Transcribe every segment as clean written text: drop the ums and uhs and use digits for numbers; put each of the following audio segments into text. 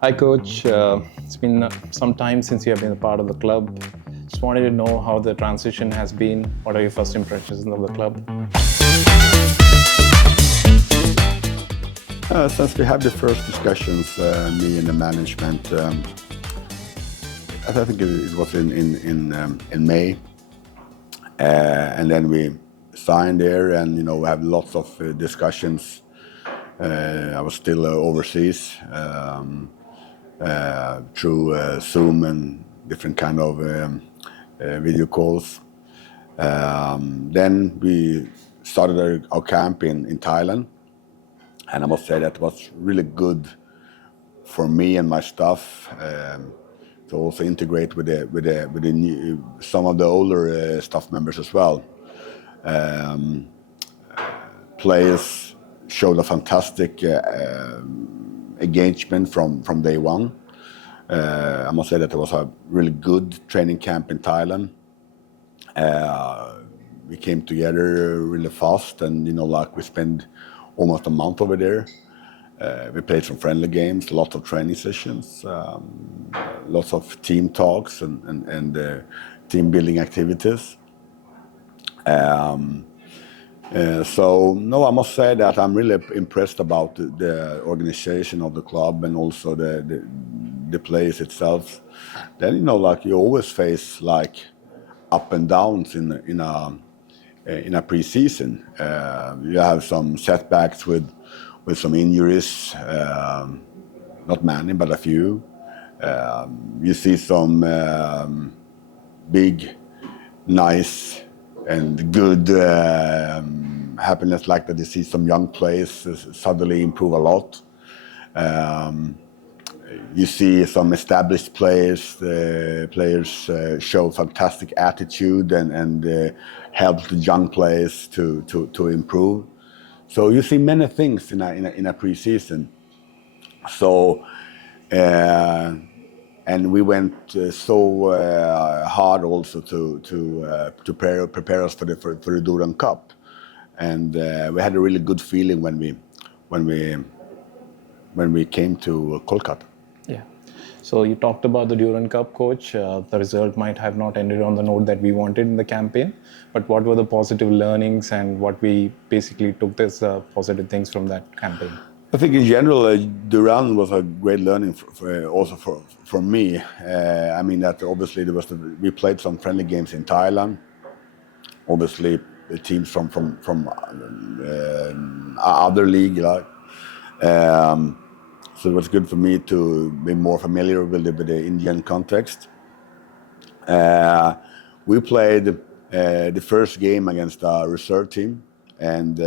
Hi, Coach. It's been some time since you have been a part of the club. Just wanted to know how the transition has been. What are your first impressions of the club? Since we had the first discussions, me and the management, I think it was in May, and then we signed there, and we have lots of discussions. I was still overseas through Zoom and different kind of video calls. Then we started our camp in Thailand. And I must say that was really good for me and my staff to also integrate with the new, some of the older staff members as well. Players showed a fantastic engagement from day one. I must say that it was a really good training camp in Thailand. We came together really fast, and we spent almost a month over there. We played some friendly games, lots of training sessions, lots of team talks and team building activities. So I must say that I'm really impressed about the organization of the club and also the place itself. Then you always face up and downs in a pre-season. You have some setbacks with some injuries, not many, but a few. You see some big, nice, and good happiness, like that you see some young players suddenly improve a lot. You see some established players show fantastic attitude and help the young players to improve. So you see many things in a pre-season. So and we went so hard also to prepare us for the Durand Cup, and we had a really good feeling when we came to Kolkata. Yeah. So you talked about the Durand Cup, Coach. The result might have not ended on the note that we wanted in the campaign, but what were the positive learnings and what we basically took as positive things from that campaign? I think in general, Durand was a great learning also for me. I mean that obviously we played some friendly games in Thailand. Obviously, the teams from other league, so it was good for me to be more familiar with the Indian context. We played the first game against a reserve team, and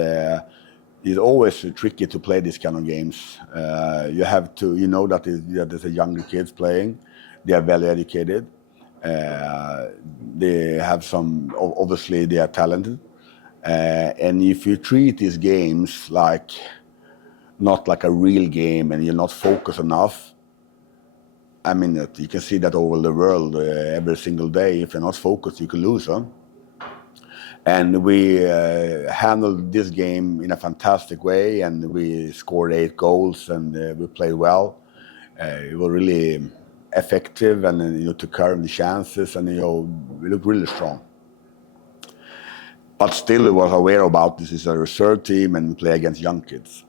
it's always tricky to play these kind of games. You have to, that there's a younger kids playing. They are well educated. They have obviously they are talented. And if you treat these games not like a real game and you're not focused enough, I mean, you can see that over the world every single day. If you're not focused, you can lose, huh? And we handled this game in a fantastic way, and we scored 8 goals, and we played well. We were really effective, and took care of the chances, and we looked really strong. But still, we was aware about this is a reserve team, and we play against young kids.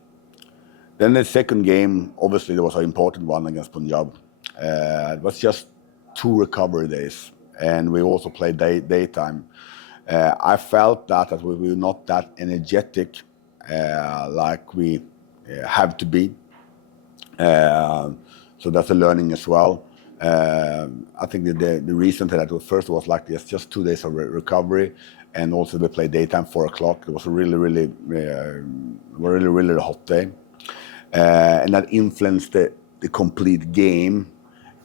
Then the second game, obviously, there was an important one against Punjab. It was just 2 recovery days, and we also played daytime. I felt that we were not that energetic like we have to be. So that's a learning as well. I think the reason for that first was this, just 2 days of recovery, and also we played daytime 4 o'clock. It was a really hot day. And that influenced the complete game,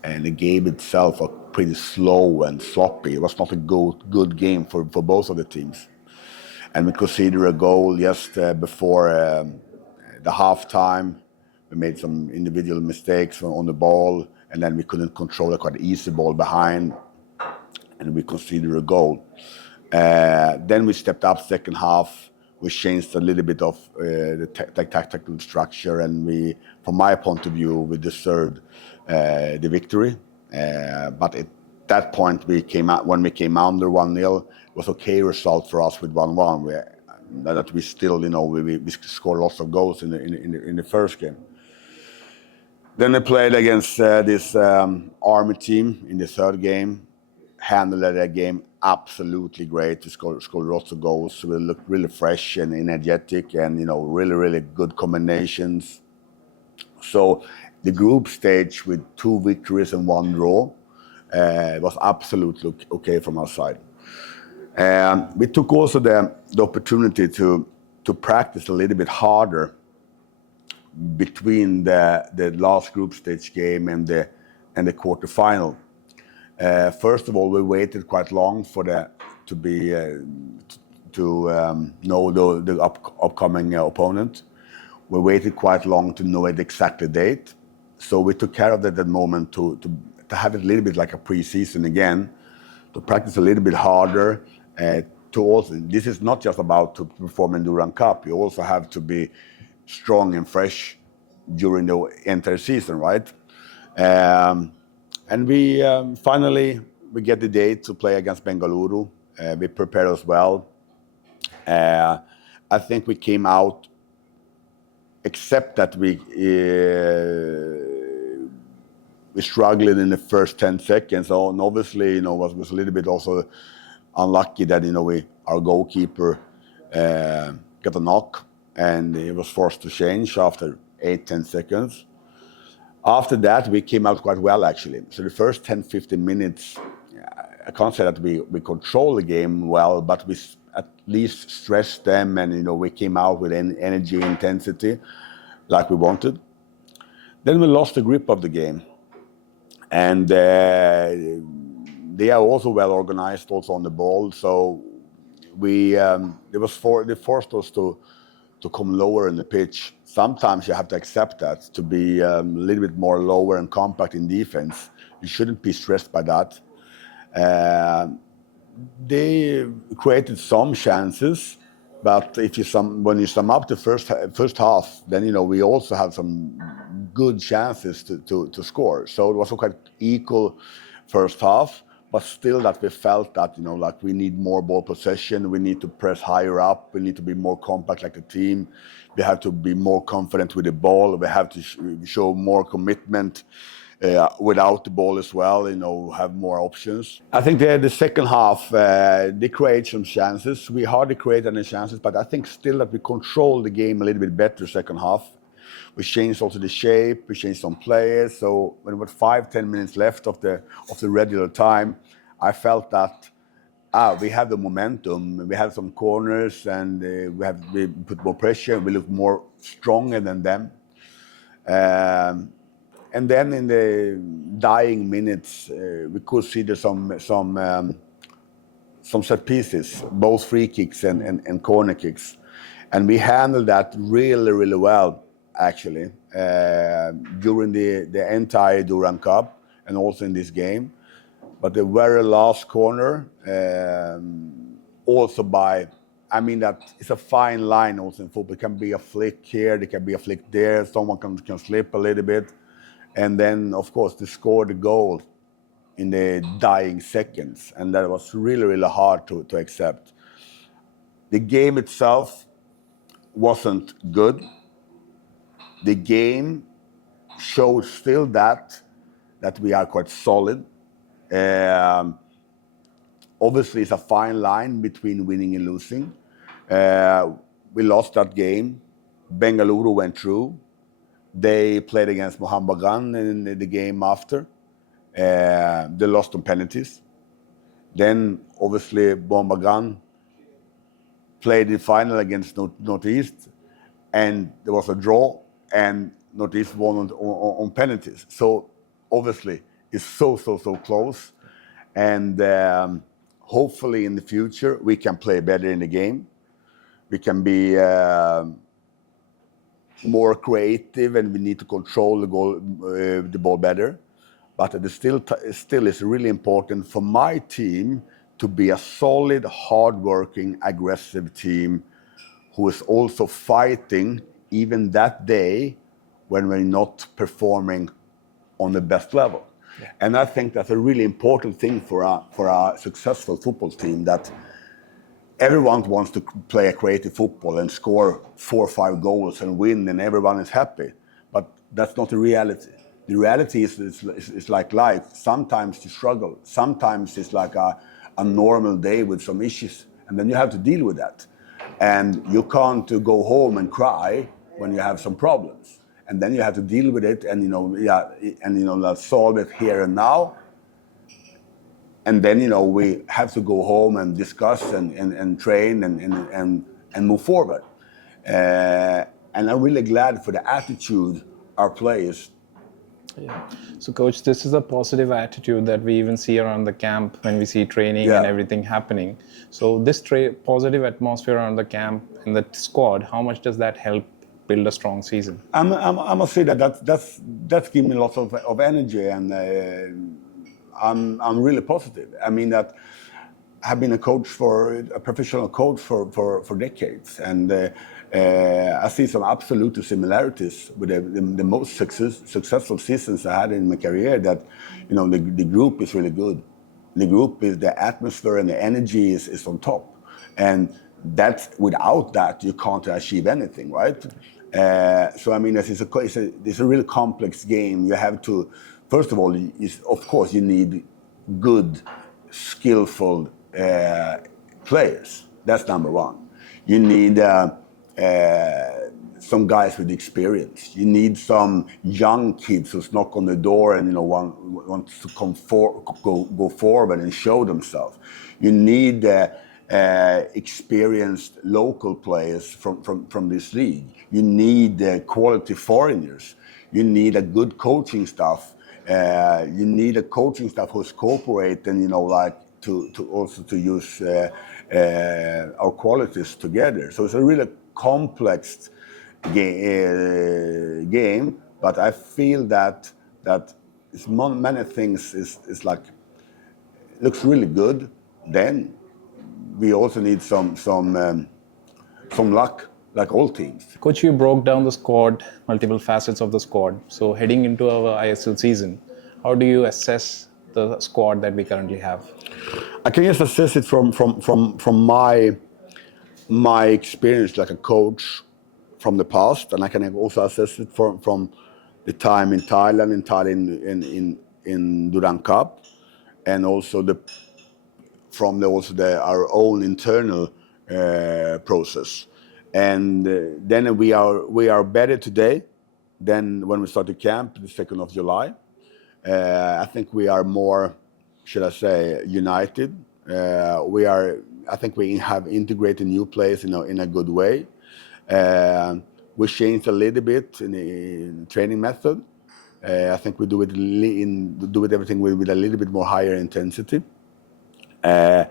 and the game itself was pretty slow and sloppy. It was not a good game for both of the teams. And we conceded a goal just before the halftime. We made some individual mistakes on the ball, and then we couldn't control a quite easy ball behind, and we conceded a goal. Then we stepped up second half. we changed a little bit of the tactical structure, and we, from my point of view, we deserved the victory. But at that point, when we came under 1-0, it was okay result for us with 1-1. That we still, we scored lots of goals in the first game. Then we played against this Army team in the third game. Handled that game absolutely great. We scored lots of goals. We looked really fresh and energetic, and really good combinations. So the group stage with 2 victories and 1 draw was absolutely okay from our side. We took also the opportunity to practice a little bit harder between the last group stage game and the quarterfinal. First of all, we waited quite long to know the upcoming opponent. We waited quite long to know the exact date. So we took care of that moment to have it a little bit like a pre-season again, to practice a little bit harder. This is not just about to perform in Durand Cup. You also have to be strong and fresh during the entire season, right? And we finally get the date to play against Bengaluru. We prepared as well. I think we came out, except that we struggled in the first 10 seconds. So, and obviously, was a little bit also unlucky that our goalkeeper got a knock, and he was forced to change after 8-10 seconds. After that, we came out quite well, actually. So the first 10-15 minutes, I can't say that we controlled the game well, but we at least stressed them, and we came out with energy, intensity, like we wanted. Then we lost the grip of the game, and they are also well organized, also on the ball. So they forced us to come lower in the pitch. Sometimes you have to accept that, to be a little bit more lower and compact in defense. You shouldn't be stressed by that. They created some chances, but when you sum up the first half, then we also have some good chances to score. So it was a quite equal first half, but still that we felt that like we need more ball possession, we need to press higher up, we need to be more compact like a team, we have to be more confident with the ball, we have to show more commitment without the ball as well, have more options. I think the second half, they create some chances. We hardly create any chances, but I think still that we control the game a little bit better second half. We changed also the shape, we changed some players. So when it was 5-10 minutes left of the regular time, I felt that we have the momentum, we have some corners, and we put more pressure, we look more stronger than them. And then in the dying minutes, we could see there's some set pieces, both free kicks and corner kicks. And we handled that really, really well, actually, during the entire Durand Cup and also in this game. But the very last corner, also that it's a fine line also in football. It can be a flick here, there can be a flick there, someone can slip a little bit. And then, of course, they scored the goal in the dying seconds. And that was really, really hard to accept. The game itself wasn't good. The game showed still that we are quite solid. Obviously, it's a fine line between winning and losing. We lost that game. Bengaluru went through. They played against Mohammedan in the game after. They lost on penalties. Then, obviously, Mohammedan played the final against Northeast, and there was a draw, and Northeast won on penalties. So, obviously, it's so close. And hopefully, in the future, we can play better in the game. We can be more creative, and we need to control the ball better. But it still is really important for my team to be a solid, hard-working, aggressive team who is also fighting even that day when we're not performing on the best level. Yeah. And I think that's a really important thing for a successful football team, that everyone wants to play a creative football and score 4 or 5 goals and win, and everyone is happy. But that's not the reality. The reality is like life. Sometimes you struggle. Sometimes it's like a normal day with some issues, and then you have to deal with that. And you can't go home and cry when you have some problems. And then you have to deal with it, and let's solve it here and now. And then we have to go home and discuss and train and move forward. And I'm really glad for the attitude our players. Yeah. So, Coach, this is a positive attitude that we even see around the camp when we see training and everything happening. So, this positive atmosphere around the camp and the squad, how much does that help build a strong season? I must say that's given me lots of energy, and I'm really positive. I mean, that I've been a professional coach for decades, and I see some absolute similarities with the most successful seasons I had in my career. That the group is really good. The atmosphere and the energy is on top, and without that you can't achieve anything, right? So I mean, it's a really complex game. You have to, first of all, of course you need good, skillful players. That's number one. You need some guys with experience. You need some young kids who knock on the door and want to go forward and show themselves. You need experienced local players from this league. You need quality foreigners. You need a good coaching staff. You need a coaching staff who's cooperate and to use our qualities together. So it's a really complex game, but I feel that it's many things is like looks really good. Then we also need some luck, like all teams. Coach, you broke down the squad, multiple facets of the squad. So heading into our ISL season, how do you assess the squad that we currently have? I can just assess it from my experience like a coach from the past, and I can also assess it from the time in Thailand, in Durand Cup, and also our own internal process. And then we are better today than when we started camp, the 2nd of July. I think we are more, should I say, united. I think we have integrated new players in a good way. We changed a little bit in the training method. I think we do it everything with a little bit more higher intensity. I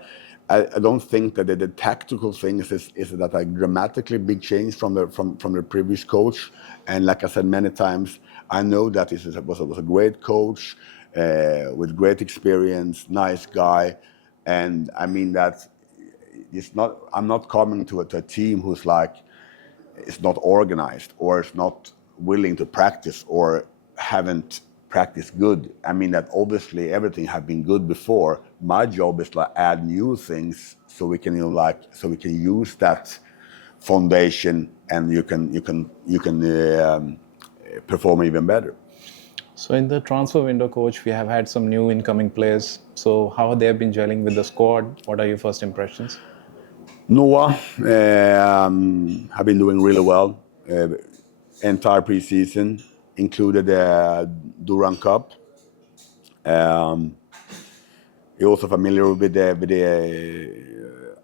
don't think that the tactical thing is that a dramatically big change from the previous coach. And like I said many times, I know that this was a great coach with great experience, nice guy, and I mean that I'm not coming to a team who's like is not organized or is not willing to practice or haven't practiced good. I mean that obviously everything have been good before. My job is to add new things so we can use that foundation and you can perform even better. So in the transfer window, Coach, we have had some new incoming players. So how have they been gelling with the squad? What are your first impressions? Noah have been doing really well. Entire preseason, included the Durand Cup. You're also familiar with the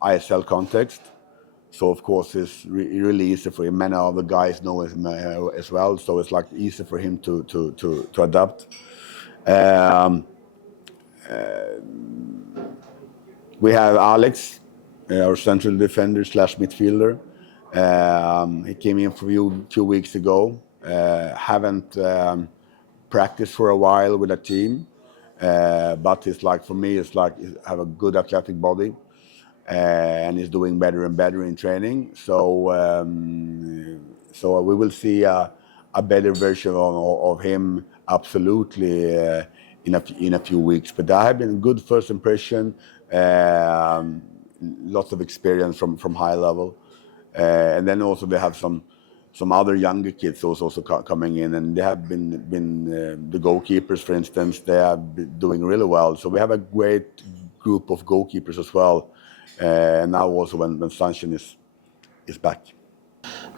ISL context. So of course it's really easy for him. Many of the guys know him as well, so it's like easy for him to adapt. We have Alex, our central defender / midfielder. He came in for a few weeks ago. Haven't practiced for a while with a team, but it's like for me, it's like have a good athletic body. and is doing better and better in training. So we will see a better version of him absolutely in a few weeks. But I have been a good first impression. Lots of experience from high level, and then also they have some other younger kids also coming in, and they have been the goalkeepers, for instance. They have been doing really well. So we have a great group of goalkeepers as well. And now also when Sunshine is back.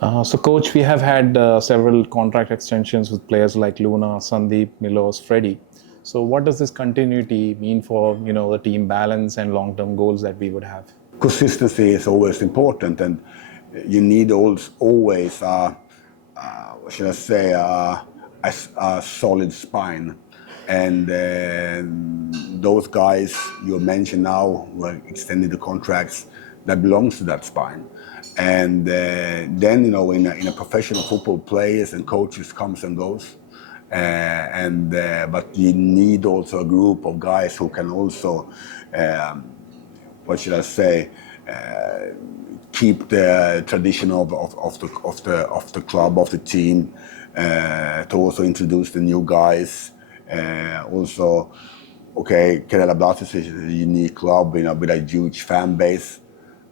So, coach, we have had several contract extensions with players like Luna, Sandeep, Milos, Freddie. So, what does this continuity mean for the team balance and long-term goals that we would have? Consistency is always important, and you need always what should I say, a solid spine. And those guys you mentioned now who are extending the contracts, that belongs to that spine. And then in a professional football, players and coaches comes and goes. But you need also a group of guys who can also, what should I say, keep the tradition of the club, of the team, to also introduce the new guys. Also, okay, 𝐃𝐨𝐰𝐧 is a unique club, with a huge fan base.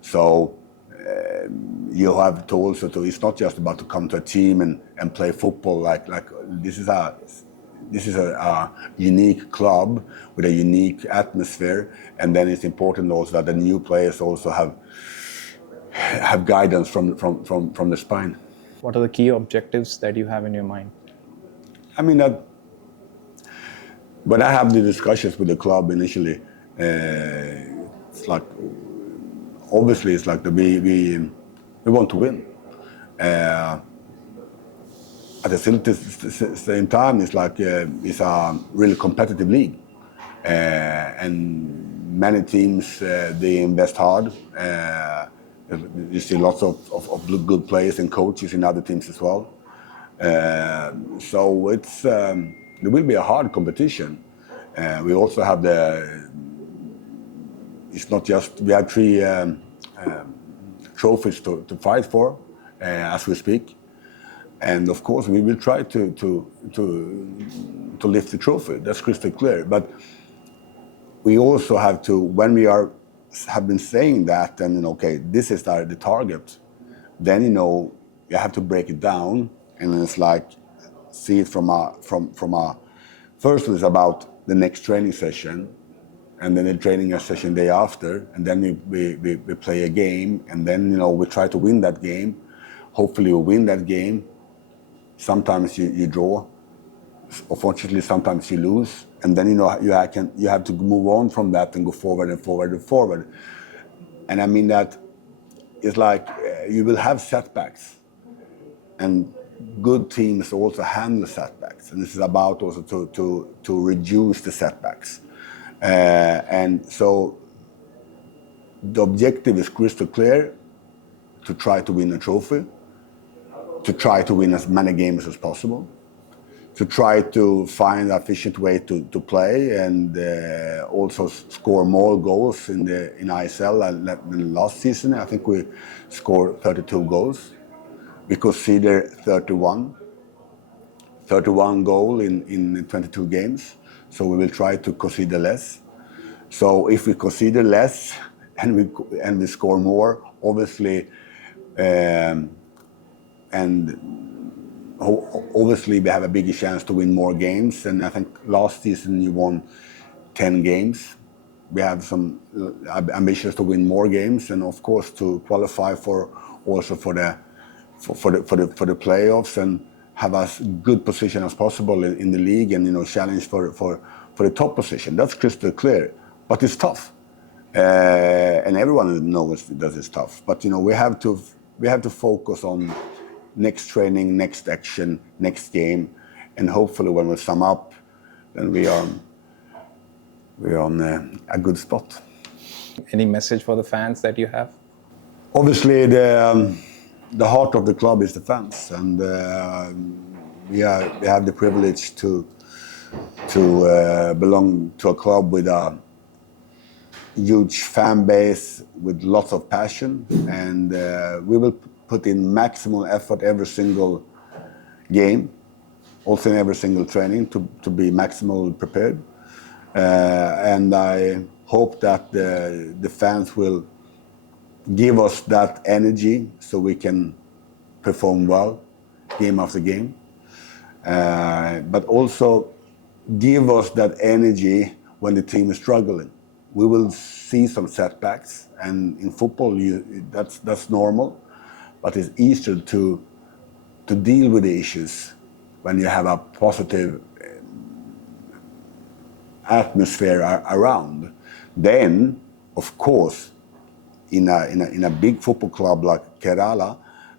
So you have to also it's not just about to come to a team and play football. Like this is a unique club with a unique atmosphere, and then it's important also that the new players also have guidance from the spine. What are the key objectives that you have in your mind? I mean that when I have the discussions with the club initially, it's like obviously it's like we want to win. At the same time, it's like it's a really competitive league, and many teams they invest hard. You see lots of good players and coaches in other teams as well. So it's there will be a hard competition. We also have it's not just we have 3 trophies to fight for as we speak. And of course, we will try to lift the trophy. That's crystal clear. But we also have to, when we have been saying that, and okay, this is the target. Then you have to break it down, and it's like see it from a. First, it's about the next training session, and then the training session day after, and then we play a game, and then we try to win that game. Hopefully, we win that game. Sometimes you draw. Unfortunately, sometimes you lose, and then you have to move on from that and go forward and forward and forward. And I mean that it's like you will have setbacks, and good teams also handle setbacks, and this is about also to reduce the setbacks. And so the objective is crystal clear: to try to win a trophy, to try to win as many games as possible, to try to find an efficient way to play, and also score more goals in ISL than last season. I think we scored 32 goals. We consider 31 goals in 22 games. So we will try to consider less. So if we consider less and we score more, obviously, obviously we have a bigger chance to win more games. And I think last season you won 10 games. We have some ambitions to win more games, and of course to qualify for the playoffs and have as good position as possible in the league, and challenge for the top position. That's crystal clear, but it's tough, and everyone knows that it's tough. But we have to focus on next training, next action, next game, and hopefully when we sum up, then we're on a good spot. Any message for the fans that you have? Obviously, the heart of the club is the fans, and we have the privilege to belong to a club with a huge fan base with lots of passion, and we will put in maximum effort every single game, also in every single training to be maximally prepared. And I hope that the fans will give us that energy so we can perform well game after game. But also give us that energy when the team is struggling. We will see some setbacks, and in football, that's normal. But it's easier to deal with the issues when you have a positive atmosphere around. Then, of course, in a big football club like Kerala,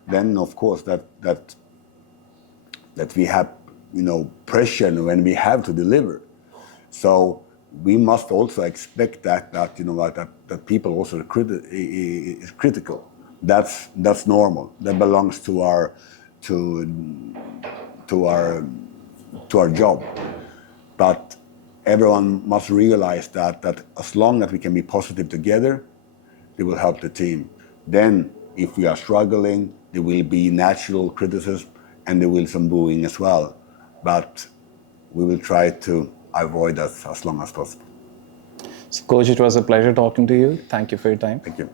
then of course that we have pressure when we have to deliver. So we must also expect that people also is critical. That's normal. That belongs to our job. But everyone must realize that as long as we can be positive together, it will help the team. Then, if we are struggling, there will be natural criticism and there will be some booing as well. But we will try to avoid that as long as possible. So, Coach, it was a pleasure talking to you. Thank you for your time. Thank you.